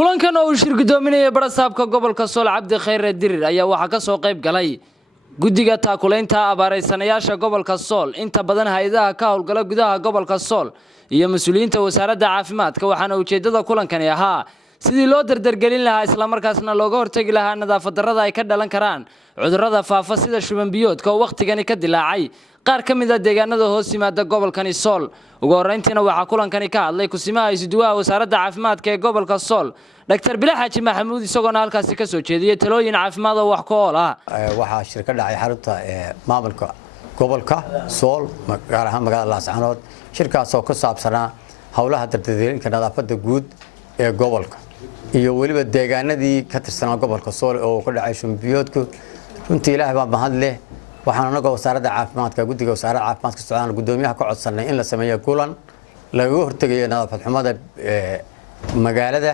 kulankan oo shir gudoominaya barasaabka gobolka Sool Cabdi Khayre Dirir ayaa waxa ka soo qayb galay guddiga taakuleynta abaaraysanayaasha gobolka Sool inta badan hay'adaha ka howlgala gudaha gobolka Sool iyo mas'uuliyiinta wasaaradda caafimaadka waxaana ujeedada kulankani ahaa sidii loo dardargelin lahaa isla markaasna looga hortagi lahaa nadaafad darrada ay ka dhalan karaan cudurrada faafa sida shuban biyoodka oo waqtigani ka dilaacay qaar ka mid ah deegaanada hoos yimaada gobolkani Sool ugu horeyntiina waxa kulankani ka hadlay kusimaha isuduwaha wasaaradda caafimaadka ee gobolka Sool Dr. Bilaa Xaaji Maxamuud isagoo halkaas ka soo jeediyay talooyin caafimaad oo wax ku ool ah waxa shirka dhacay xarunta maamulka gobolka Sool gaar ahaan magaalada Laascaanood shirkaas oo ku saabsanaa hawlaha dardargelinta nadaafadda guud ee gobolka iyo waliba deegaanadii ka tirsanaa gobolka Sool oo ka dhacay shuban biyoodku runtii Ilaahay baa mahad leh waxaan anaga wasaaradda caafimaadka guddiga wasaaradda caafimaadka Soomaaliya gudoomiyaha ka codsanay in la sameeyo kulan laga hortagayo nadaafad xumada magaalada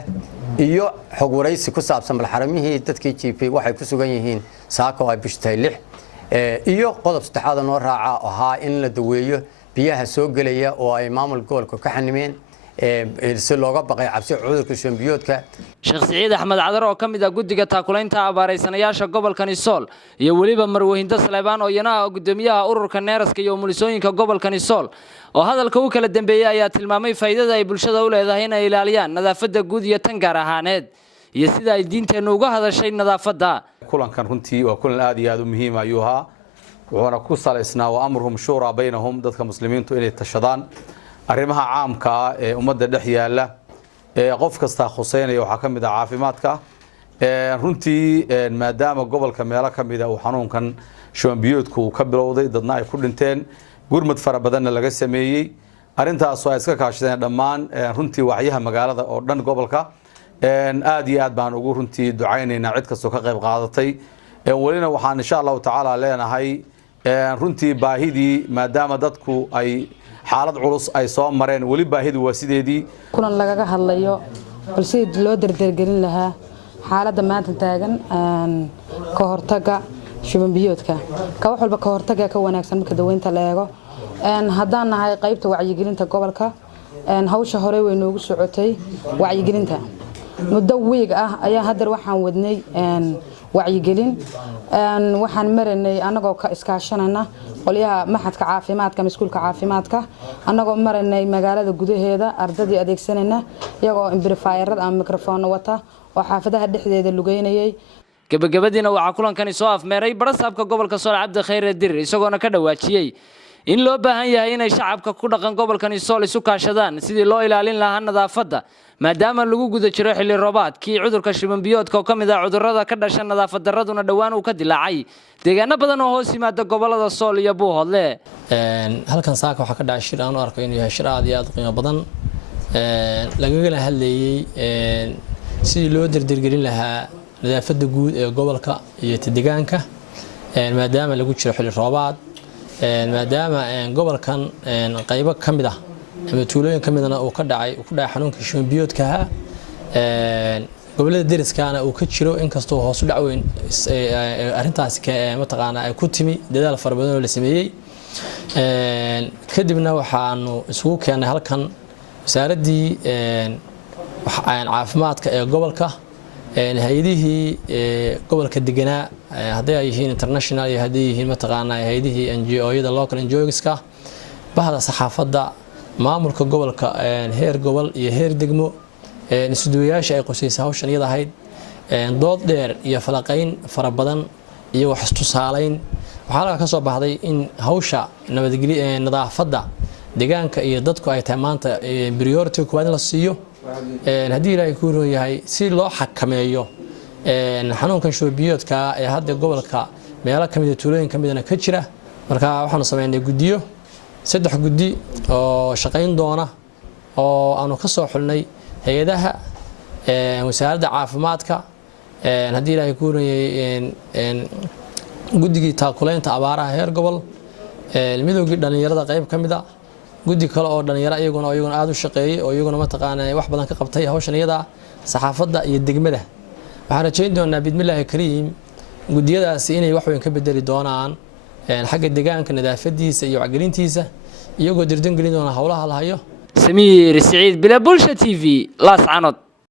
iyo xog waraysi ku saabsan balxaramihii dadkii jiifay waxay ku sugan yihiin saako ay bishtay 6 iyo qodob saddexaad oo raaca ahaa in la daweeyo biyaha soo galaya oo ay maamul gobolka ka xanimeen si looga baqay cabsi cudurka shuban biyoodka Sheekh Saciid Axmed Cadar oo kamid ah guddiga taakuleynta abaaraysanayaasha gobolkani Sool iyo waliba Marwahinda Saleebaan oo yana gudoomiyaha ururka neeraska iyo mulisooyinka gobolkani Sool oo hadalka uu kala dambeeyay ayaa tilmaamay faa'iidada ay bulshada u leedahay in ay ilaaliyaan nadaafadda guud iyo tan gaar ahaaneed iyo sida ay diinteenu uga hadashay nadaafadda kulankan runtii waa kulan aad iyo aad u muhiim ah ayuha wuxuuna ku saleysnaa wa amruhum shura baynahum dadka muslimiintu inay tashadaan arrimaha caamka ah ee ummadda dhex yaala qof kasta khuseynaya waxa kamid ah caafimaadka runtii maadaama gobolka meelo kamid ah uu xanuunkan shuban biyoodku ka bilowday dadna ay ku dhinteen gurmad fara badanna laga sameeyay arintaas oo ay iska kaashadeen dhammaan runtii wacyaha magaalada oo dhan gobolka aad iyo aad baan ugu runtii ducaynaynaa cid kastoo ka qayb qaadatay walina waxaan insha Allah taala leenahay runtii baahidii maadaama dadku ay xaalad culus ay soo mareen wali baahidu waa sideedii kulan laga hadlayo balse loo dardargelin lahaa xaaladda maanta taagan ka hortaga shuban biyoodka ka wax walba ka hortaga ka wanaagsan marka daweynta la eego haddaan nahay qaybta wacyigelinta gobolka hawsha hore way noogu socotay wacyigelinta muddo weeg ah ayaa hadda waxaan wadnay wacyigelin waxaan marinay anagoo ka iskaashanayna qoliyaha maxadka caafimaadka mas'uulka caafimaadka anagoo marinay magaalada gudaheeda ardadii adeegsanayna iyagoo amplifier ama microphone wata oo xaafadaha dhexdeeda lugeynayay gabagabadiina waxa kulankani soo afmeeray barasaabka gobolka Sool Cabdi Khayre Dirir isagoo ka dhawaajiyay in loo baahan yahay inay shacabka ku dhaqan gobolkani Sool isu kaashadaan sidii loo ilaalin lahaa nadaafadda maadaama lagu guda jiro xilli roobaadkii cudurka shuban biyoodka oo kamid ah cudurrada ka dhasha nadaafad darraduna dhawaan uu ka dilaacay deegaano badan oo hoos yimaada gobolada Sool iyo Buuhoodle halkan saaka waxa ka dhacay shir aan u arko inuu yahay shir aad iyo aad qiimo badan lagaga hadlayay sidii loo dardargelin lahaa nadaafadda guud ee gobolka iyo deegaanka maadaama lagu jiro xilli roobaad maadaama gobolkan qaybo kamid ah ama tuulooyin kamidna uu ka dhacay xanuunka shuban biyoodka gobolada deriskaana uu ka jiro inkastoo hoos u dhacweyn arintaas mataqaana ay ku timi dadaal fara badan oo la sameeyay kadibna waxaanu isugu keenay halkan wasaaradii caafimaadka ee gobolka hay'adihii gobolka deganaa haday ay yihiin international iyo haday yihiin mataqaana hay'adihii NGO-yada local NGO-ska bahda saxaafadda maamulka gobolka heer gobol iyo heer degmo isuduwayaasha ay qorsheysay hawshan iyada ahayd dood dheer iyo falaqayn fara badan iyo wax tusaaleyn waxa ka soo baxday in hawsha nadaafadda deegaanka iyo dadku ay tahay maanta priority koowaad la siiyo hadii Ilaahay ku rooyahay si loo xakameeyo xanuunkan shuban biyoodka ee hadda gobolka meelo kamid ah tuulooyin kamidna ka jira marka waxaanu sameeynay guddiyo 3 guddi oo shaqayn doona oo aanu ka soo xulnay hay'adaha wasaaradda caafimaadka hadii Ilaahay ku rooyahay guddigii taakuleynta abaaraha heer gobol midowgii dhalinyarada qayb kamid ah guddi kale oo dhalinyaro iyaguna aad u shaqeeyay oo iyaguna mataqaana wax badan ka qabtay hawshan iyada saxaafadda iyo degmada waxaan rajayn doonaa bidmillaahi kariim guddiyadaasi inay wax weyn ka bedeli doonaan xagga deegaanka nadaafadiisa iyo wacgelintiisa iyagoo dirdan gelin doona hawlaha la hayo Samiir Saciid Bilaa Bulsha TV Laascaanood